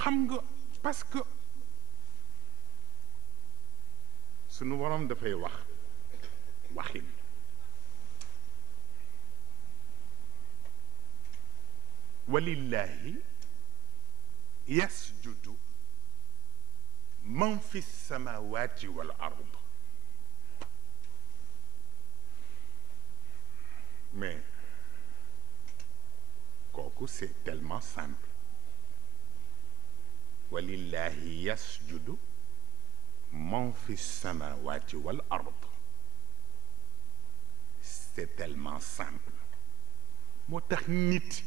xam nga parce que sunu borom dafay wax waxin walillahi yasjudu man fi samawati wal ard mais kooku c'est tellement simple walillahi yasjudu man fi samawati wal ard c'est tellement simple moo tax nit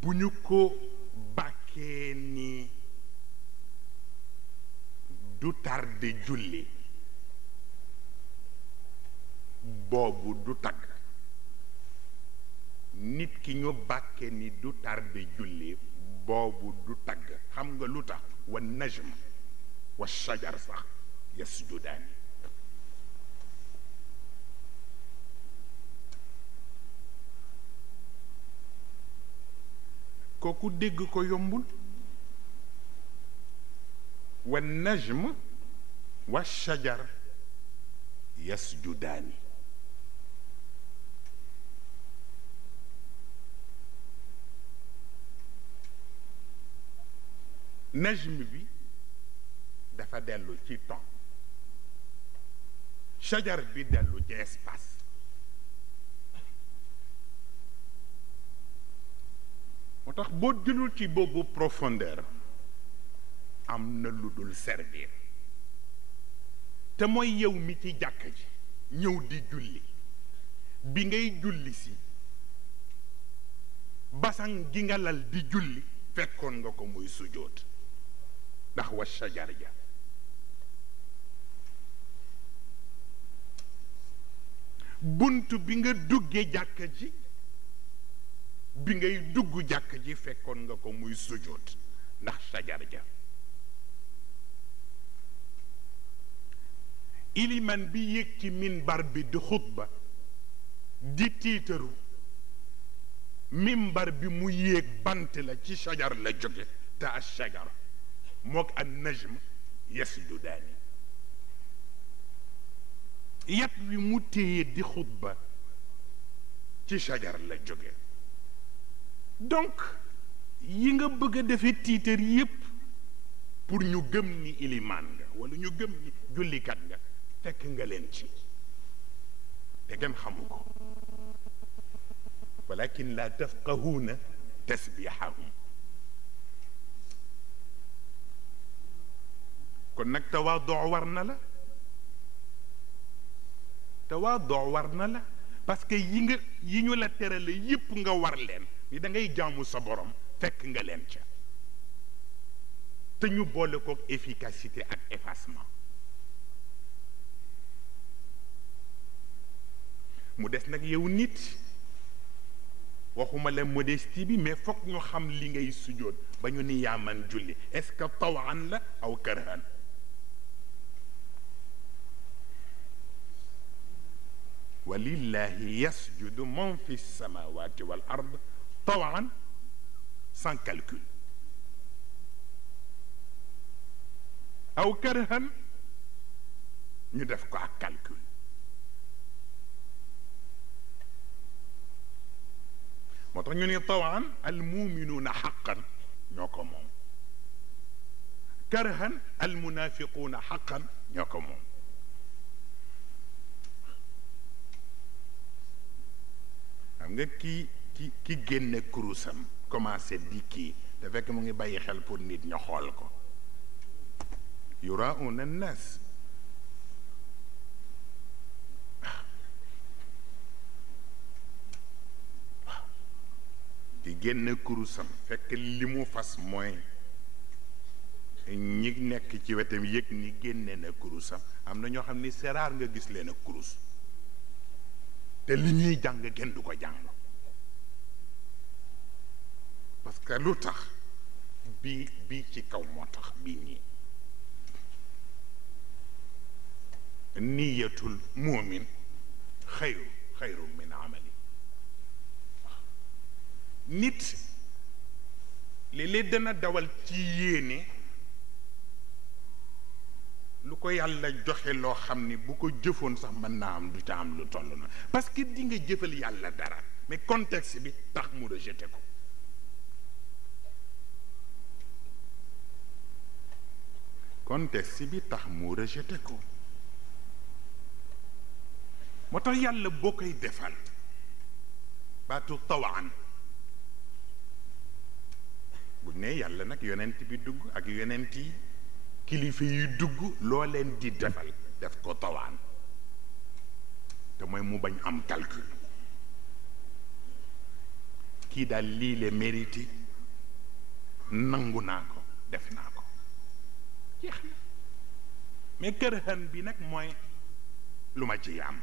bu ñu ko bàkkee ni du tarde julli boobu du tagg nit ki ñu bàkkee ni du tarde julli boobu du tagg xam nga lu tax wa najm wa shajar sax yasjudaani kooku dégg ko yombul wa najm wa shajar yasjudaani najm bi dafa dellu ci temps shajar bi dellu ci espace moo tax boo jëlul ci boobu profondeur am na lu dul servir te mooy yow mi ci jàkk ji ñëw di julli bi ngay julli si basan gi nga lal di julli fekkoon nga ko muy sujjóot ndax wa shajar ja bunt bi nga duggee jàkk ji bi ngay dugg jàkk ji fekkoon nga ko muy sujjóot ndax shajar ja iliman bi yéeg ci minbar bi di xutba di tiitaru minbar bi mu yéeg bant la ci shajar la jóge te a shajar mook an najm yasjudaani yat wi mu téye di xutba ci shajar la jóge donc yi nga bëgg a defe tiitar yépp pour ñu gëm ni ilimaan nga wala ñu gëm ni jullikat nga fekk nga leen ci te kenn xamu ko walakin la tafqahuuna tasbihahum kon nag tawaadoo war na la tawaadoo war na la parce que yi ñu la terale yépp nga war leen ni da ngay jaamu sa borom fekk nga leen ca te ñu boole kook efficacité ak effacement mu des nag yow nit waxuma la modestie bi mais fokk ñu xam li ngay sujjóot ba ñu ni yaa man julli est-ce que tawan la aw karhan walillahi yasjudu man fi samawati wal ard tawan sans calcul aw karhan ñu def ko ak calcul moo tax ñu ne tawan al muminuuna xaqan ñoo ko moom karhan al munafiquuna xaqan ñoo ko moom xam nga ki génne kurusam commencé di kii te fekk mu ngi bàyyi xel pour nit ña xool ko yurauna nnaas ki génne kurusam fekk li mu fas mooy ñi nekk ci wetam yëg ni génne na kurusam am na ñoo xam ni c'est rare nga gis leen ak kurus te li ñuy jàng kenn du ko jàng parce que lu tax bii ci kaw moo tax bii nii niyatul muumin xayru min amali nit léeg-léeg dana dawal ci yéene lu ko yàlla joxe loo xam ni bu ko jëfoon sax mën naa am du ca am lu toll na parce que di nga jëfal yàlla dara mais contexte bi tax mu rejeté ko contexte bi tax mu rejeté ko moo tax yàlla boo koy defal baatu tawaan bu ne yàlla nag yonent bi dugg ak yonent yi kilifa yi dugg loo leen di defal def ko tawaan te mooy mu bañ am calcul kii daal lii le mérité nangu naa ko def naa ko jeex na mais kërhan bi nag mooy lu ma ci am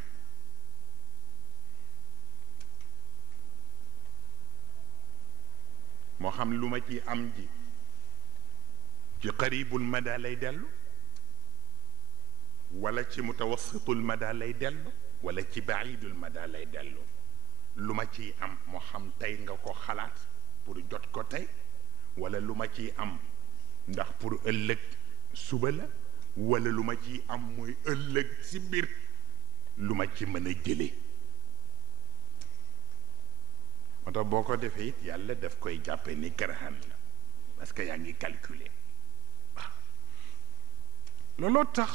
moo xam lu ma ci am ji ci qaribul mada lay dellu wala ci mutawassitul mada lay dellu wala ci baidul mada lay dellu lu ma ciy am moo xam tey nga ko xalaat pour jot ko tey wala lu ma ciy am ndax pour ëllëg suba la wala lu ma ciy am mooy ëllëg si biir lu ma ci mën a jëlee moo tax boo ko defee it yàlla daf koy jàppe ni karahan la parce que yaa ngi calculer waaw looloo tax